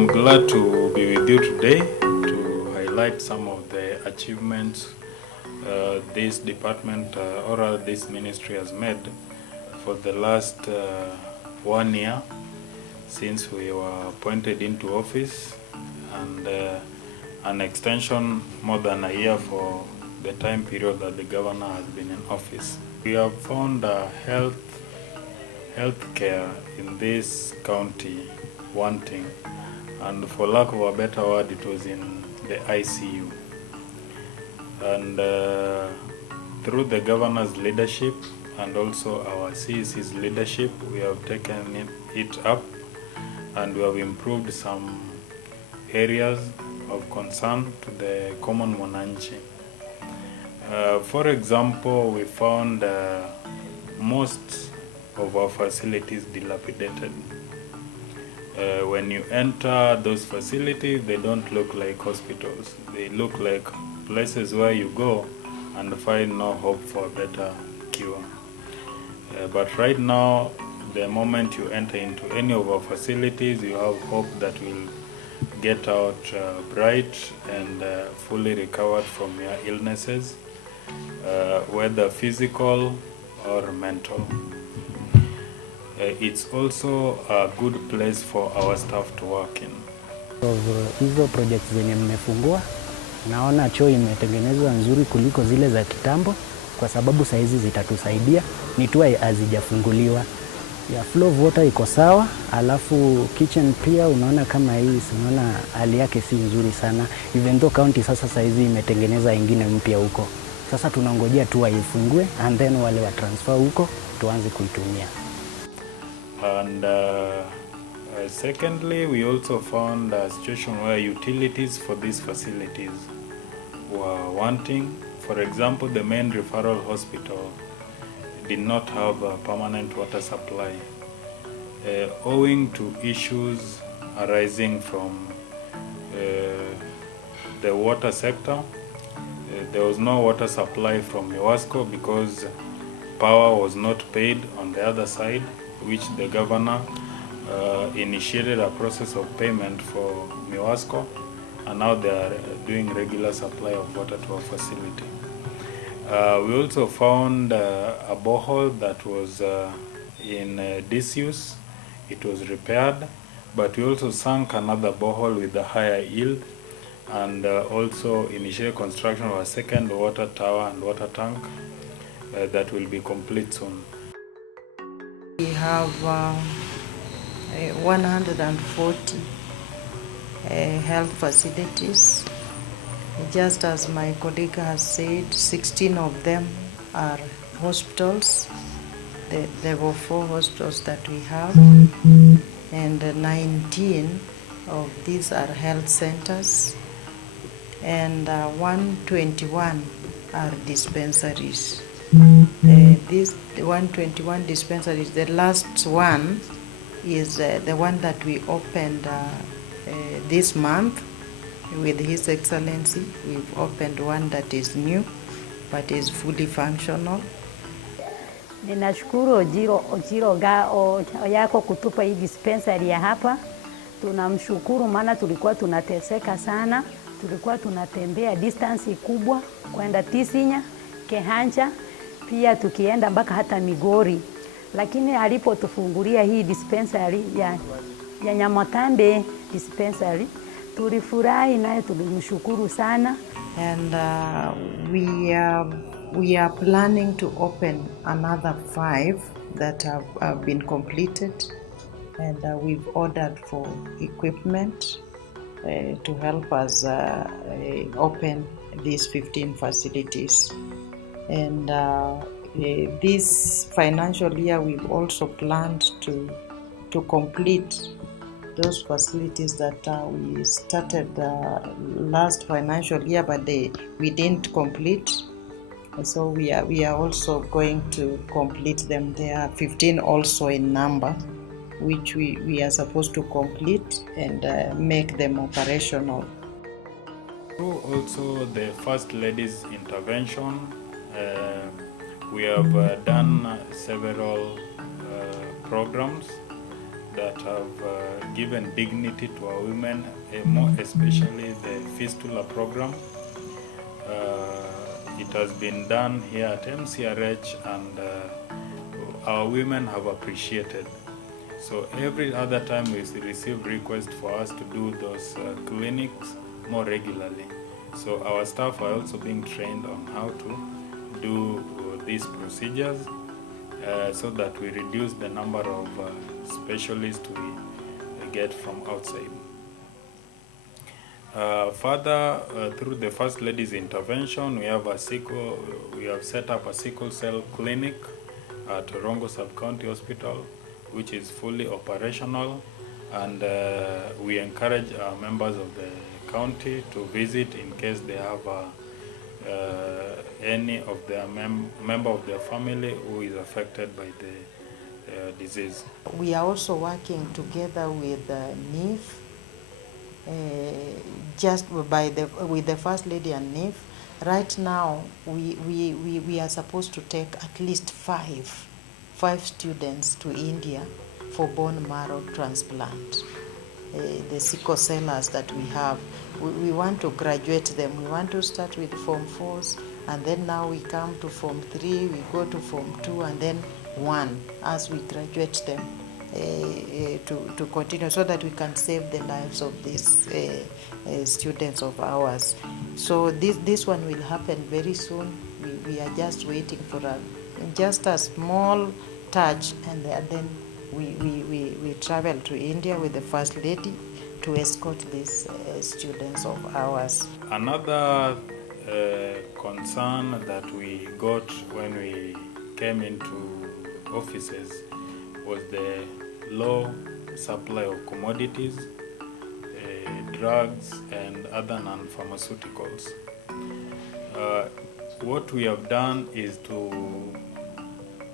I'm glad to be with you today to highlight some of the achievements this department or this ministry has made for the last 1 year since we were appointed into office, and an extension more than a year for the time period that the governor has been in office. We have found healthcare in this county wanting, and for lack of a better word, it was in the ICU. And through the governor's leadership and also our CEC's leadership, we have taken it up, and we have improved some areas of concern to the common mwananchi. For example, we found most of our facilities dilapidated. When you enter those facilities, they don't look like hospitals. They look like places where you go and find no hope for a better cure. But right now, the moment you enter into any of our facilities, you have hope that will get out bright and fully recovered from your illnesses, whether physical or mental. It's also a good place for our staff to work in. Hizo projects zenye mmefungua, naona choo imetengenezwa nzuri kuliko zile za kitambo, kwa sababu saizi zitatusaidia, ni tu hazijafunguliwa. Ya flow of water iko sawa, alafu kitchen pia unaona kama hii, unaona hali yake si nzuri sana. Even though county sasa saizi imetengeneza ingine mpya huko. Sasa tunangojea tu ifungue and then wale wa transfer huko tuanze kuitumia. And secondly, we also found a situation where utilities for these facilities were wanting. For example, the main referral hospital did not have a permanent water supply, owing to issues arising from the water sector. There was no water supply from Miwasco because power was not paid on the other side, which the governor initiated a process of payment for Miwasco, and now they are doing regular supply of water to our facility. We also found a borehole that was in disuse. It was repaired, but we also sank another borehole with a higher yield, and also initiated construction of a second water tower and water tank that will be complete soon. We have 140 health facilities. Just as my colleague has said, 16 of them are hospitals, the level 4 hospitals that we have, and 19 of these are health centers, and 121 are dispensaries. These 121 dispensaries, the last one is the one that we opened this month with His Excellency. We've opened one that is new but is fully functional. Ninashukuru Ochilo Ayacko kutupa hii dispensary ya hapa. Tunamshukuru maana tulikuwa tunateseka sana. Tulikuwa tunatembea distance kubwa kwenda Tisinya, Kehancha, pia tukienda mpaka hata Migori. Lakini alipotufungulia hii dispensary ya Nyamotambe dispensary, tulifurahi naye tulimshukuru sana. And we are planning to open another 5 that have been completed, and we've ordered for equipment to help us open these 15 facilities. And this financial year we've also planned to complete those facilities that we started last financial year, but we didn't complete. So we are also going to complete them. There are 15 also in number, which we are supposed to complete and make them operational. Also, the First Lady's intervention, we have done several programs that have given dignity to our women, more especially the fistula program. It has been done here at MCRH, and our women have appreciated. So every other time we receive requests for us to do those clinics more regularly. So our staff are also being trained on how to do these procedures so that we reduce the number of specialists we get from outside. Further, through the First Lady's intervention, we have set up a sickle cell clinic at Rongo Sub-County Hospital, which is fully operational, and we encourage members of the county to visit in case they have any of their member of their family who is affected by the disease. We are also working together with NIF, with the First Lady and NIF. Right now, we are supposed to take at least five students to India for bone marrow transplant. The sickle cellers that we have, we want to graduate them. We want to start with Form 4s, and then now we come to Form 3, we go to Form 2, and then 1 as we graduate them to continue, so that we can save the lives of these students of ours. So this one will happen very soon. We are just waiting for just a small touch, and then we travel to India with the First Lady to escort these students of ours. Another concern that we got when we came into offices was the low supply of commodities, drugs, and other non-pharmaceuticals. What we have done is to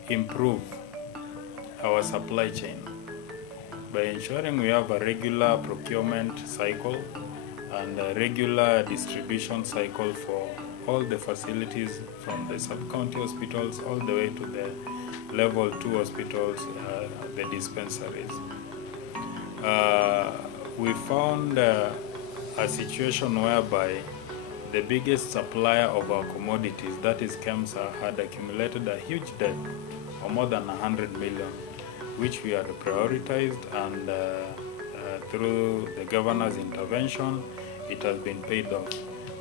improve our supply chain by ensuring we have a regular procurement cycle and a regular distribution cycle for all the facilities, from the sub-county hospitals all the way to the level 2 hospitals, the dispensaries. We found a situation whereby the biggest supplier of our commodities, that is KEMSA, had accumulated a huge debt of more than 100 million, which we had prioritized, and through the governor's intervention, it has been paid off.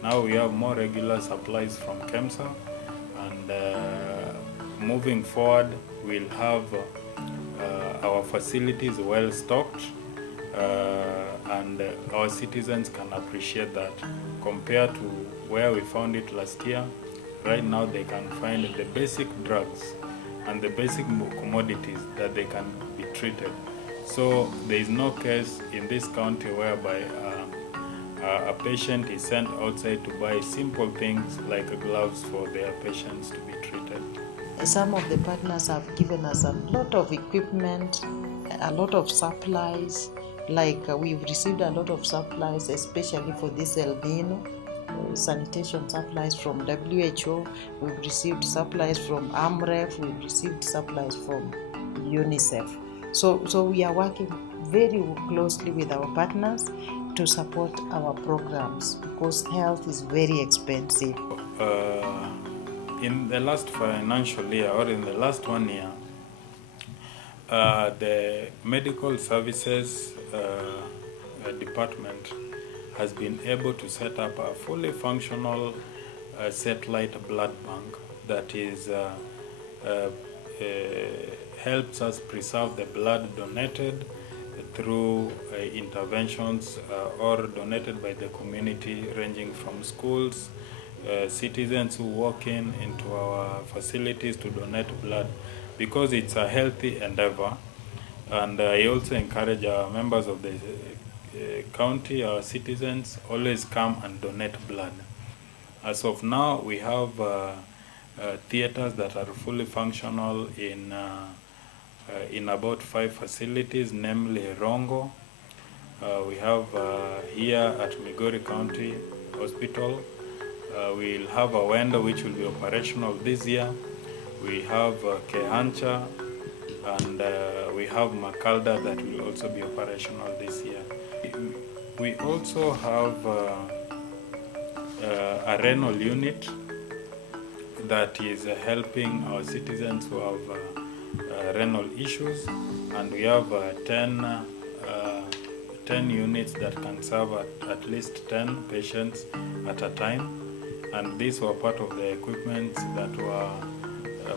Now we have more regular supplies from KEMSA, and moving forward, we'll have our facilities well stocked, and our citizens can appreciate that. Compared to where we found it last year, right now they can find the basic drugs and the basic commodities that they can be treated. So there is no case in this county whereby a patient is sent outside to buy simple things like gloves for their patients to be treated. Some of the partners have given us a lot of equipment, a lot of supplies. Like we've received a lot of supplies, especially for this El Nino, sanitation supplies from WHO. We've received supplies from AMREF. We've received supplies from UNICEF. So we are working very closely with our partners to support our programs, because health is very expensive. In the last financial year, or in the last 1 year, the medical services department has been able to set up a fully functional satellite blood bank that is helps us preserve the blood donated through interventions or donated by the community, ranging from schools, citizens who walk into our facilities to donate blood, because it's a healthy endeavor. And I also encourage our members of the county, our citizens, always come and donate blood. As of now, we have theaters that are fully functional in about 5 facilities, namely Rongo. We have here at Migori County Hospital. We'll have a window which will be operational this year. We have Kehancha, and we have Macalda that will also be operational this year. We also have a renal unit that is helping our citizens who have renal issues, and we have 10 units that can serve at least 10 patients at a time, and these were part of the equipment that were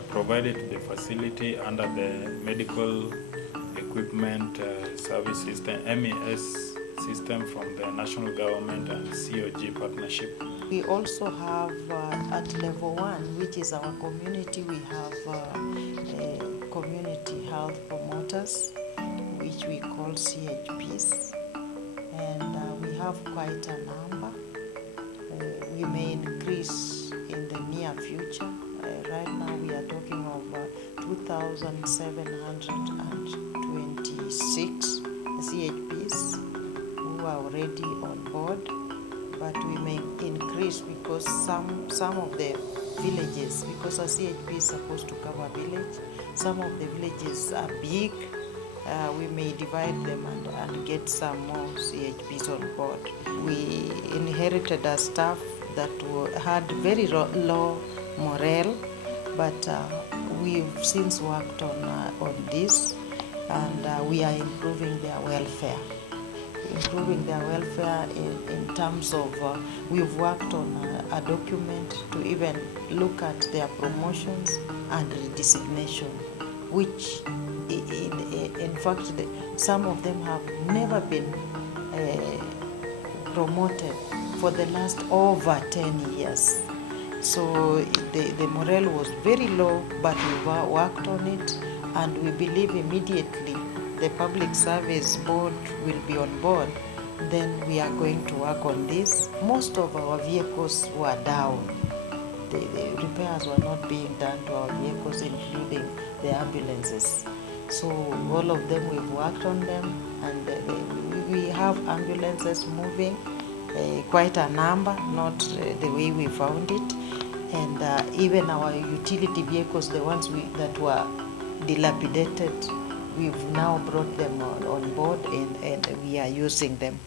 provided to the facility under the medical equipment service system, MES system, from the national government and COG partnership. We also have at level 1, which is our community, we have community health promoters, which we call CHPs, and we have quite a number. We may increase in the near future. Right now we are talking of 2,726 CHPs who are already on board, but we may increase because some of the villages, because a CHP is supposed to cover a village, some of the villages are big. We may divide them and get some more CHPs on board. We inherited a staff that had very low morale, but we've since worked on this, and we are improving their welfare. In terms of, we've worked on a document to even look at their promotions and redesignation, which in fact some of them have never been promoted for the last over 10 years. So the morale was very low, but we worked on it, and we believe immediately the Public Service Board will be on board, then we are going to work on this. Most of our vehicles were down. The repairs were not being done to our vehicles, including the ambulances. So all of them, we've worked on them, and we have ambulances moving, quite a number, not the way we found it. And even our utility vehicles, the ones that were dilapidated, we've now brought them on board, and we are using them.